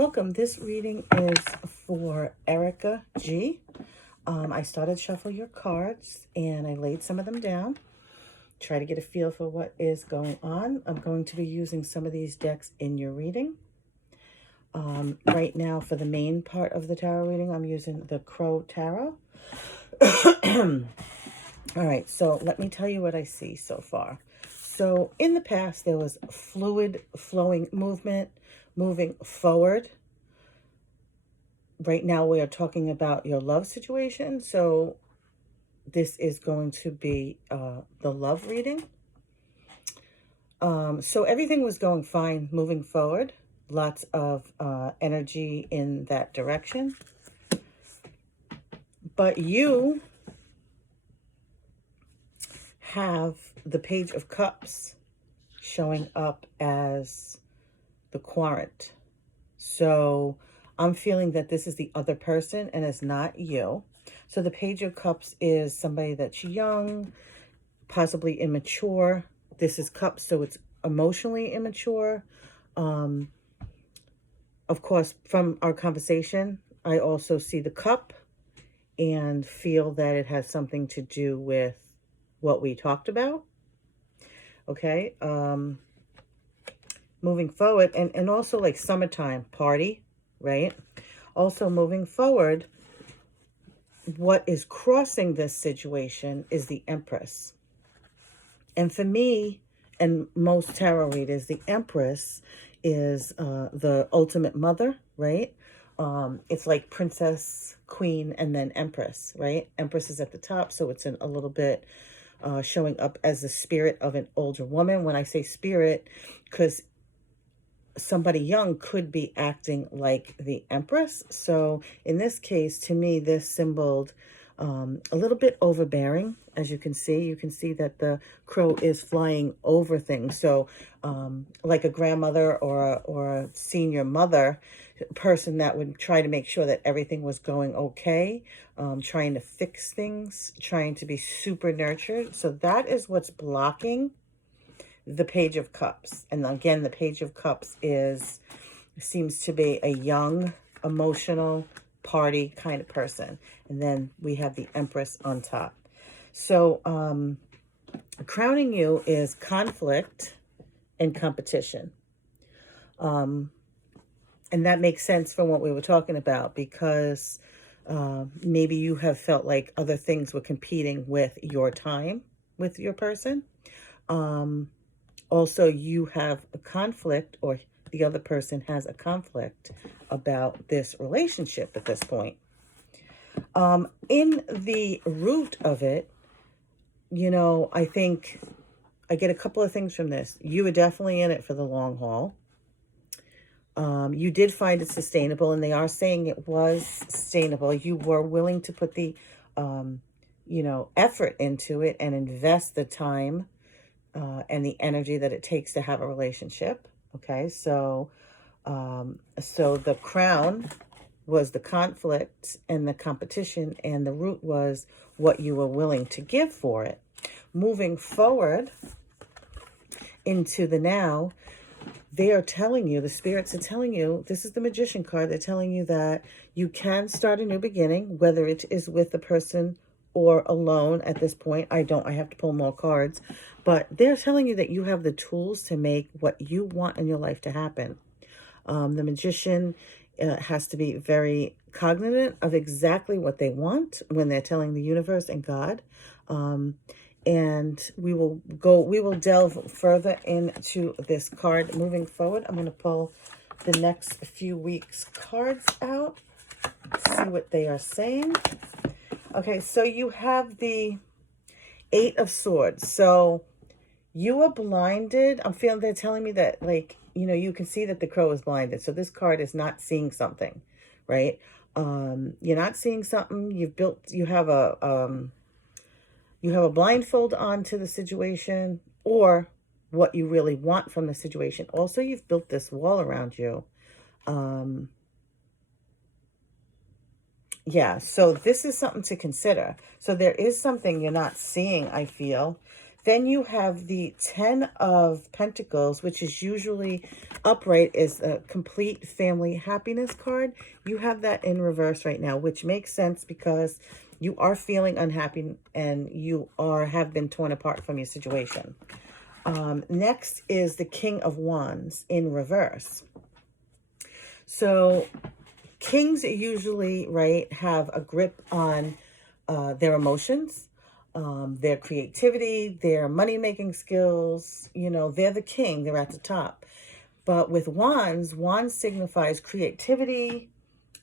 Welcome. This reading is for Erica G. I started shuffle your cards and I laid some of them down. Try to get a feel for what is going on. I'm going to be using some of these decks in your reading. Right now, for the main part of the tarot reading, I'm using the Crow Tarot. All right, so let me tell you what I see so far. So in the past, there was fluid, flowing movement, moving forward. Right now, we are talking about your love situation. So this is going to be the love reading. So everything was going fine moving forward. Lots of energy in that direction. But you have the Page of Cups showing up as the Querent. So I'm feeling that this is the other person and it's not you. So the Page of Cups is somebody that's young, possibly immature. This is Cups, so it's emotionally immature. Of course, from our conversation, I also see the cup and feel that it has something to do with what we talked about. Okay. Moving forward, and also like summertime party, right? Also moving forward, what is crossing this situation is the Empress. And for me, and most tarot readers, the Empress is the ultimate mother, right? It's like princess, queen, and then Empress, right? Empress is at the top, so it's a little bit showing up as the spirit of an older woman. When I say spirit, because somebody young could be acting like the Empress. So in this case, to me, this symboled a little bit overbearing. As you can see that the crow is flying over things. So like a grandmother or a senior mother, person that would try to make sure that everything was going okay, trying to fix things, trying to be super nurtured. So that is what's blocking the Page of Cups. And again, the Page of Cups seems to be a young, emotional, party kind of person. And then we have the Empress on top. So crowning you is conflict and competition. And that makes sense from what we were talking about, because maybe you have felt like other things were competing with your time with your person. Also, you have a conflict, or the other person has a conflict about this relationship at this point. In the root of it, I think I get a couple of things from this. You were definitely in it for the long haul. You did find it sustainable, and they are saying it was sustainable. You were willing to put the, effort into it and invest the time and the energy that it takes to have a relationship. Okay, so the crown was the conflict and the competition, and the root was what you were willing to give for it. Moving forward into the now, they are telling you, the spirits are telling you, this is the Magician card, they're telling you that you can start a new beginning, whether it is with the person or alone at this point. I have to pull more cards, but they're telling you that you have the tools to make what you want in your life to happen. The Magician has to be very cognizant of exactly what they want when they're telling the universe and God. And we will delve further into this card moving forward. I'm going to pull the next few weeks cards out, see what they are saying. Okay, so you have the Eight of Swords. So you are blinded. I'm feeling they're telling me that, like, you can see that the crow is blinded. So this card is not seeing something, right? You're not seeing something. You have a blindfold onto the situation, or what you really want from the situation. Also, you've built this wall around you. Yeah, so this is something to consider. So there is something you're not seeing, I feel, Then you have the 10 of Pentacles, which is usually upright, is a complete family happiness card. You have that in reverse right now, which makes sense because you are feeling unhappy and you have been torn apart from your situation. Next is the King of Wands in reverse. So kings usually, right, have a grip on their emotions, their creativity, their money-making skills. You know, they're the king, they're at the top. But with wands, wands signifies creativity.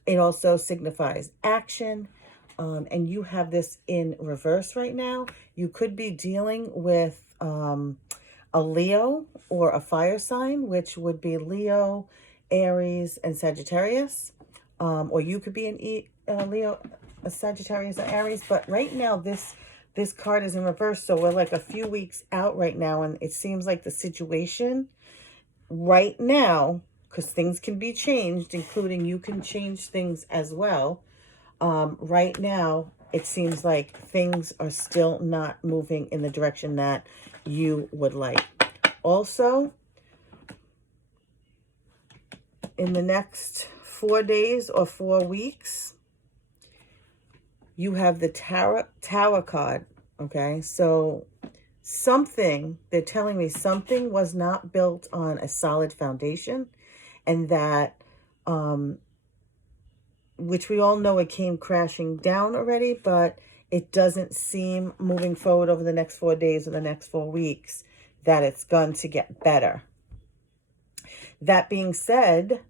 It also signifies action. And you have this in reverse right now. You could be dealing with a Leo or a fire sign, which would be Leo, Aries, and Sagittarius. Or you could be an Leo, a Sagittarius, or Aries. But right now, this card is in reverse. So we're like a few weeks out right now. And it seems like the situation right now, because things can be changed, including you can change things as well. Right now, it seems like things are still not moving in the direction that you would like. Also, in the next 4 days or 4 weeks, you have the Tower card, okay? So something, they're telling me something was not built on a solid foundation, and that, which we all know it came crashing down already, but it doesn't seem moving forward over the next 4 days or the next 4 weeks that it's going to get better. That being said,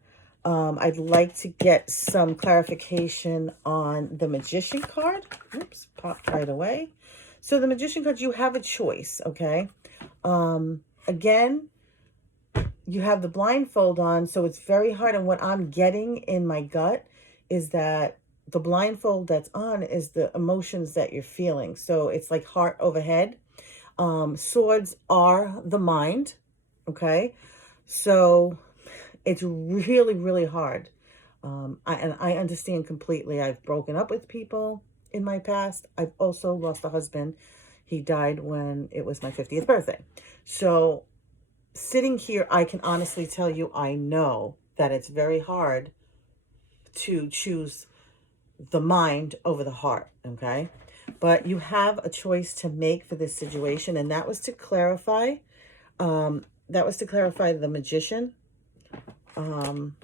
I'd like to get some clarification on the Magician card. Oops, popped right away. So the Magician card, you have a choice, okay? Again, you have the blindfold on, so it's very hard. And what I'm getting in my gut is that the blindfold that's on is the emotions that you're feeling. So it's like heart over head. Swords are the mind, okay? So it's really, really hard. And I understand completely. I've broken up with people in my past. I've also lost a husband. He died when it was my 50th birthday. So sitting here, I can honestly tell you, I know that it's very hard to choose the mind over the heart, okay? But you have a choice to make for this situation, and that was to clarify. The Magician. I'm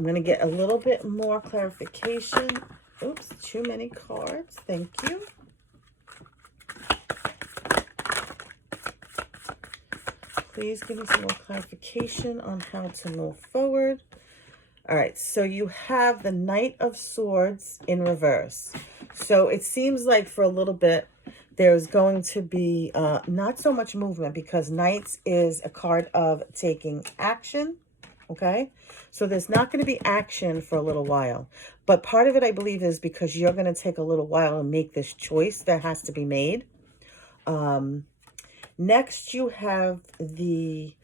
going to get a little bit more clarification. Oops, too many cards. Thank you. Please give me some more clarification on how to move forward. All right, so you have the Knight of Swords in reverse. So it seems like for a little bit, there's going to be not so much movement, because Knights is a card of taking action, okay? So there's not going to be action for a little while. But part of it, I believe, is because you're going to take a little while and make this choice that has to be made. Next, you have the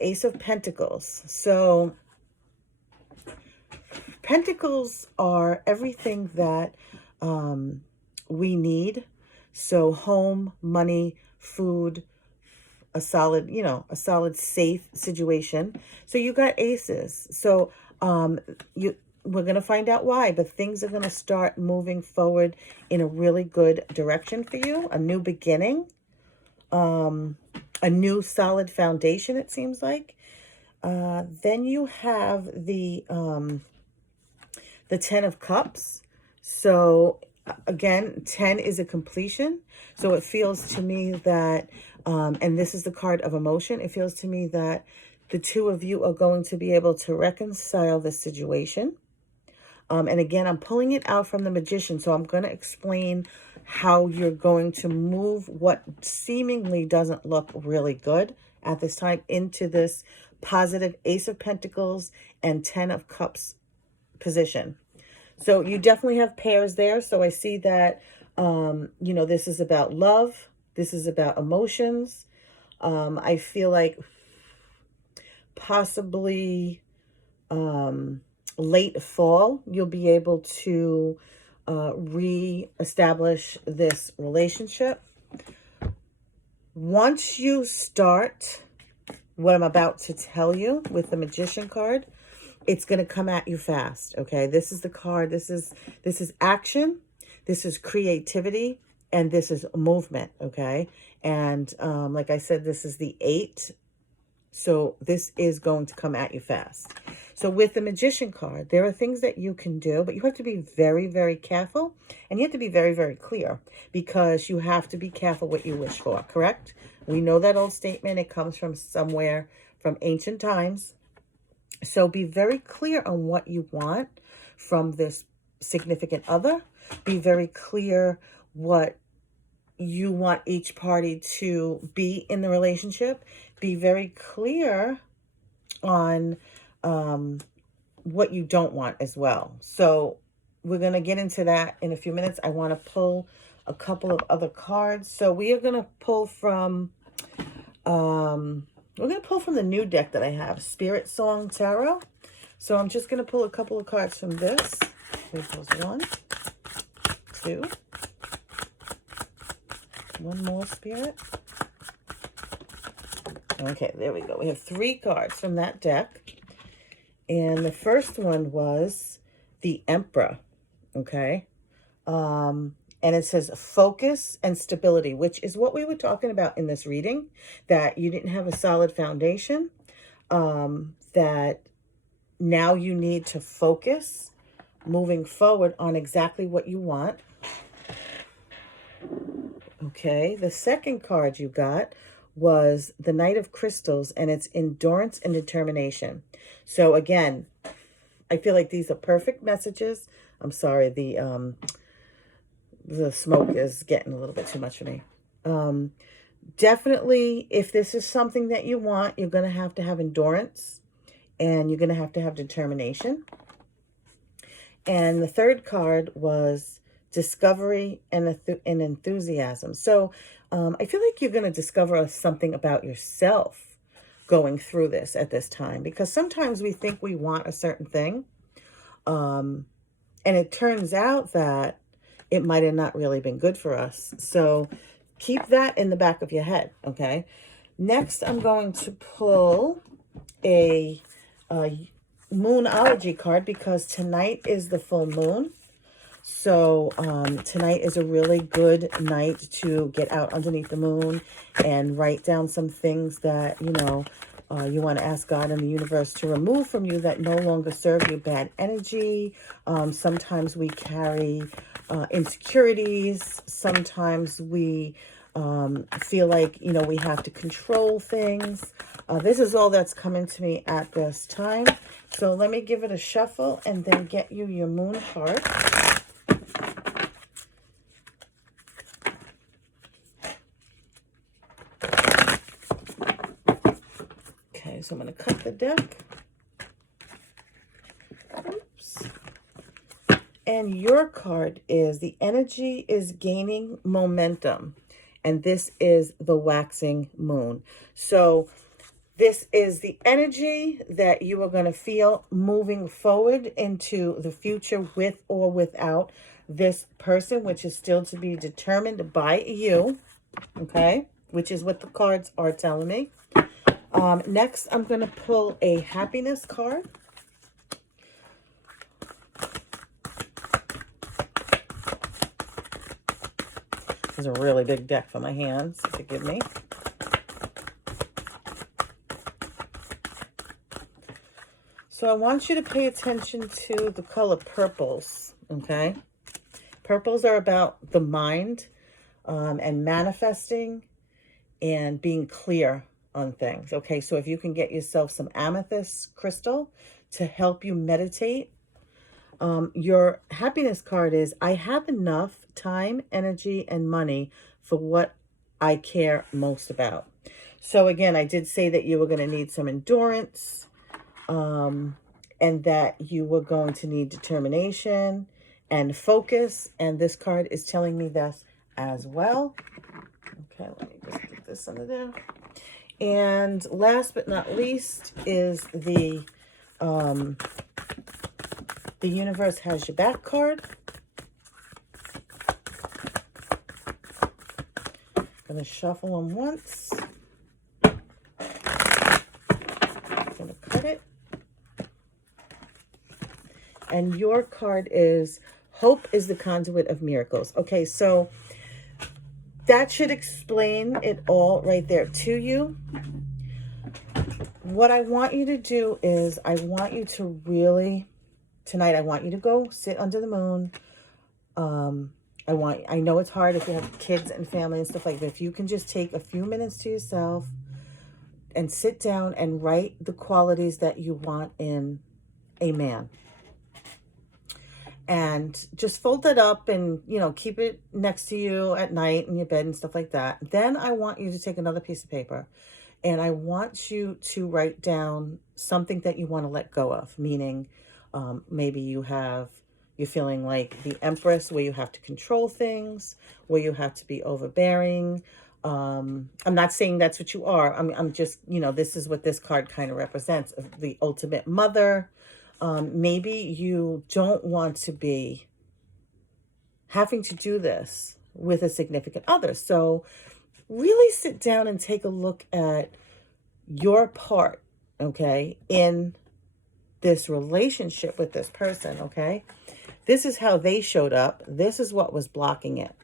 Ace of Pentacles. So Pentacles are everything that we need. So home, money, food, a solid, a solid, safe situation. So you got aces. So we're going to find out why, but things are going to start moving forward in a really good direction for you. A new beginning, a new solid foundation, it seems like. Then you have the 10 of Cups. So again, 10 is a completion. So it feels to me that, and this is the card of emotion, it feels to me that the two of you are going to be able to reconcile the situation. And again, I'm pulling it out from the Magician, so I'm going to explain how you're going to move what seemingly doesn't look really good at this time into this positive Ace of Pentacles and 10 of Cups position. So you definitely have pairs there. So I see that, this is about love. This is about emotions. I feel like possibly late fall, you'll be able to re-establish this relationship. Once you start what I'm about to tell you with the Magician card, it's going to come at you fast, okay? This is the card. This is action. This is creativity. And this is movement, okay? And like I said, this is the 8. So this is going to come at you fast. So with the Magician card, there are things that you can do, but you have to be very, very careful. And you have to be very, very clear, because you have to be careful what you wish for, correct? We know that old statement. It comes from somewhere from ancient times. So be very clear on what you want from this significant other. Be very clear what you want each party to be in the relationship. Be very clear on what you don't want as well. So we're going to get into that in a few minutes. I want to pull a couple of other cards. So we are going to pull from we're going to pull from the new deck that I have, Spirit Song Tarot. So I'm just going to pull a couple of cards from this. Here goes 1, 2. One more, Spirit. Okay, there we go. We have 3 cards from that deck. And the first one was the Emperor, okay? And it says focus and stability, which is what we were talking about in this reading, that you didn't have a solid foundation, that now you need to focus moving forward on exactly what you want. Okay, the second card you got was the Knight of Crystals, and it's endurance and determination. So again, I feel like these are perfect messages. I'm sorry, the smoke is getting a little bit too much for me. Definitely, if this is something that you want, you're going to have endurance, and you're going to have determination. And the third card was discovery and enthusiasm. So I feel like you're going to discover something about yourself going through this at this time, because sometimes we think we want a certain thing, and it turns out that it might have not really been good for us. So keep that in the back of your head, okay? Next, I'm going to pull a Moonology card, because tonight is the full moon. So tonight is a really good night to get out underneath the moon and write down some things that, you know, you want to ask God and the universe to remove from you that no longer serve you, bad energy. Sometimes we carry insecurities. Sometimes we feel like, you know, we have to control things. This is all that's coming to me at this time. So let me give it a shuffle and then get you your moon card. Okay, so I'm going to cut the deck. Oops. And your card is the energy is gaining momentum. And this is the waxing moon. So this is the energy that you are going to feel moving forward into the future with or without this person, which is still to be determined by you, okay? Which is what the cards are telling me. Next, I'm going to pull a happiness card. This is a really big deck for my hands, forgive me. So I want you to pay attention to the color purples, okay? Purples are about the mind and manifesting and being clear on things, okay? So if you can get yourself some amethyst crystal to help you meditate. Your happiness card is, I have enough time, energy, and money for what I care most about. So again, I did say that you were going to need some endurance, and that you were going to need determination and focus. And this card is telling me this as well. Okay, let me just put this under there. And last but not least is the universe has your back card. going to shuffle them once. Going to cut it. And your card is Hope is the Conduit of Miracles. Okay, so that should explain it all right there to you. What I want you to do is I want you to really, tonight, I want you to go sit under the moon. I know it's hard if you have kids and family and stuff like that. If you can just take a few minutes to yourself and sit down and write the qualities that you want in a man. And just fold it up and, you know, keep it next to you at night in your bed and stuff like that. Then I want you to take another piece of paper and I want you to write down something that you want to let go of. Meaning, maybe you're feeling like the Empress, where you have to control things, where you have to be overbearing. I'm not saying that's what you are. I'm just, you know, this is what this card kind of represents, the ultimate mother. Maybe you don't want to be having to do this with a significant other. So really sit down and take a look at your part, okay, in this relationship with this person, okay? This is how they showed up. This is what was blocking it.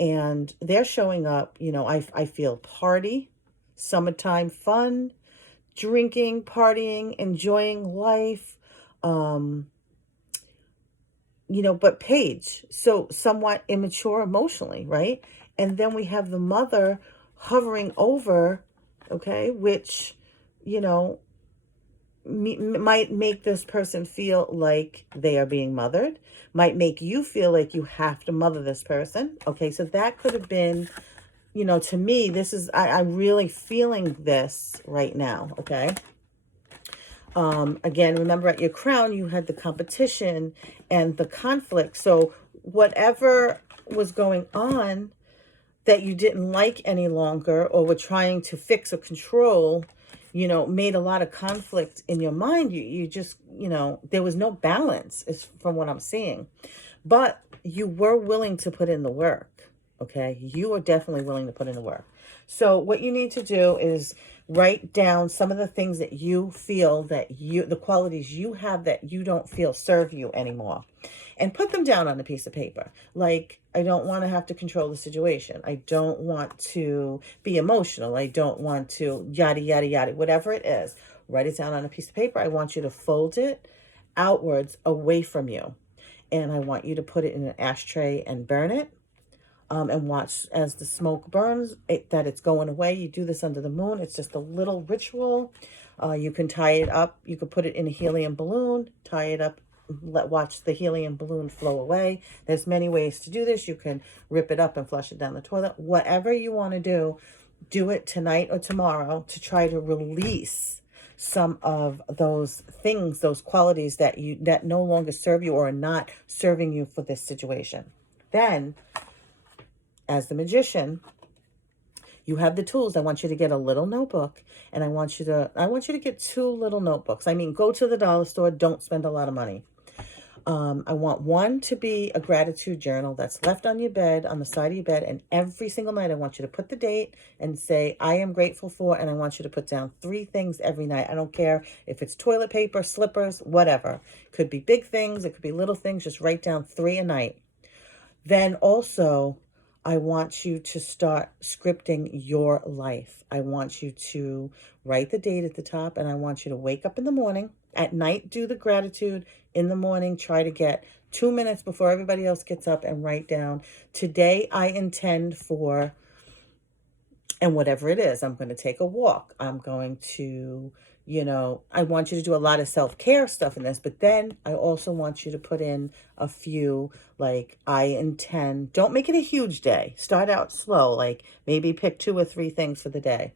And they're showing up, you know, I feel party, summertime fun, drinking, partying, enjoying life. You know, but Paige, so somewhat immature emotionally, right? And then we have the mother hovering over, okay, which, you know, might make this person feel like they are being mothered, might make you feel like you have to mother this person. Okay, so that could have been, you know, to me, this is, I'm really feeling this right now, okay? Again, remember at your crown, you had the competition and the conflict. So whatever was going on that you didn't like any longer or were trying to fix or control, you know, made a lot of conflict in your mind. You just, you know, there was no balance is from what I'm seeing. But you were willing to put in the work, okay? You are definitely willing to put in the work. So what you need to do is write down some of the things that you feel that the qualities you have that you don't feel serve you anymore. And put them down on a piece of paper. Like, I don't want to have to control the situation. I don't want to be emotional. I don't want to yada, yada, yada, whatever it is. Write it down on a piece of paper. I want you to fold it outwards away from you. And I want you to put it in an ashtray and burn it. And watch as the smoke burns, that it's going away. You do this under the moon. It's just a little ritual. You can tie it up. You could put it in a helium balloon, tie it up, watch the helium balloon flow away. There's many ways to do this. You can rip it up and flush it down the toilet. Whatever you want to do it tonight or tomorrow to try to release some of those things, those qualities that no longer serve you or are not serving you for this situation. Then, as the magician, you have the tools. I want you to get a little notebook and I want you to get 2 little notebooks. I mean, go to the dollar store. Don't spend a lot of money. I want one to be a gratitude journal that's left on your bed, on the side of your bed. And every single night, I want you to put the date and say, I am grateful for, and I want you to put down 3 things every night. I don't care if it's toilet paper, slippers, whatever. Could be big things. It could be little things. Just write down 3 a night. Then also, I want you to start scripting your life. I want you to write the date at the top, and I want you to wake up in the morning. At night, do the gratitude. In the morning, try to get 2 minutes before everybody else gets up and write down, today I intend for, and whatever it is, I'm going to take a walk. I'm going to, you know, I want you to do a lot of self-care stuff in this, but then I also want you to put in a few, like, I intend, don't make it a huge day. Start out slow, like maybe pick 2 or 3 things for the day,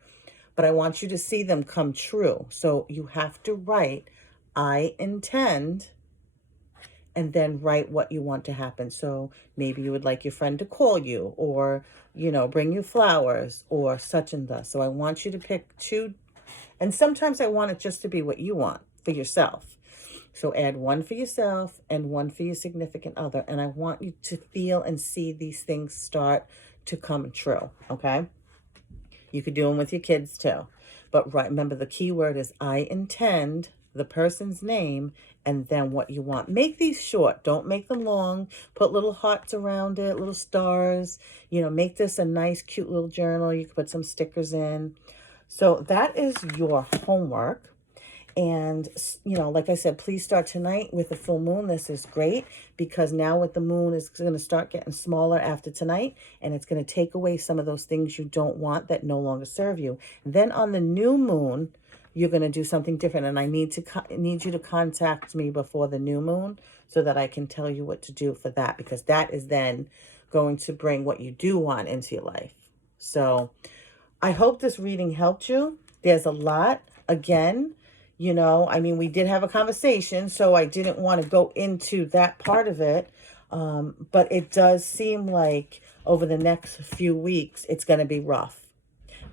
but I want you to see them come true. So you have to write, I intend, and then write what you want to happen. So maybe you would like your friend to call you or, you know, bring you flowers or such and thus. So I want you to pick 2. And sometimes I want it just to be what you want for yourself. So add 1 for yourself and 1 for your significant other. And I want you to feel and see these things start to come true. Okay. You could do them with your kids too. But remember, the key word is I intend, the person's name, and then what you want. Make these short. Don't make them long. Put little hearts around it, little stars. You know, make this a nice, cute little journal. You can put some stickers in. So that is your homework. And, you know, like I said, please start tonight with the full moon. This is great because now with the moon is going to start getting smaller after tonight, and it's going to take away some of those things you don't want that no longer serve you. Then on the new moon, you're going to do something different, and I need you to contact me before the new moon so that I can tell you what to do for that, because that is then going to bring what you do want into your life. So I hope this reading helped you. There's a lot. Again, you know, I mean, we did have a conversation, so I didn't want to go into that part of it. But it does seem like over the next few weeks, it's going to be rough.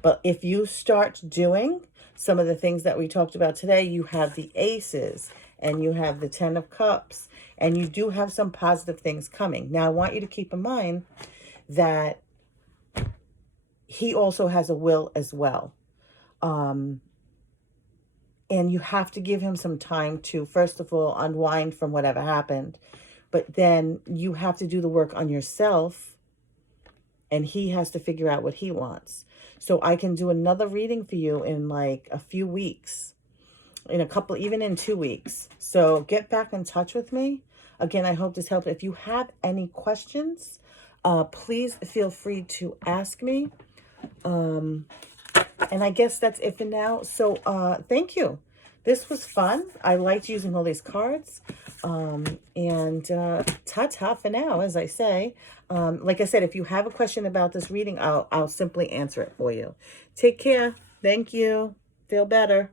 But if you start doing some of the things that we talked about today, you have the aces and you have the 10 of cups, and you do have some positive things coming. Now, I want you to keep in mind that he also has a will as well. And you have to give him some time to, first of all, unwind from whatever happened. But then you have to do the work on yourself. And he has to figure out what he wants. So I can do another reading for you in like a few weeks. In a couple, even in 2 weeks. So get back in touch with me. Again, I hope this helped. If you have any questions, please feel free to ask me. And I guess that's it for now. So thank you. This was fun. I liked using all these cards. And ta-ta for now, as I say. Like I said, if you have a question about this reading, I'll simply answer it for you. Take care. Thank you. Feel better.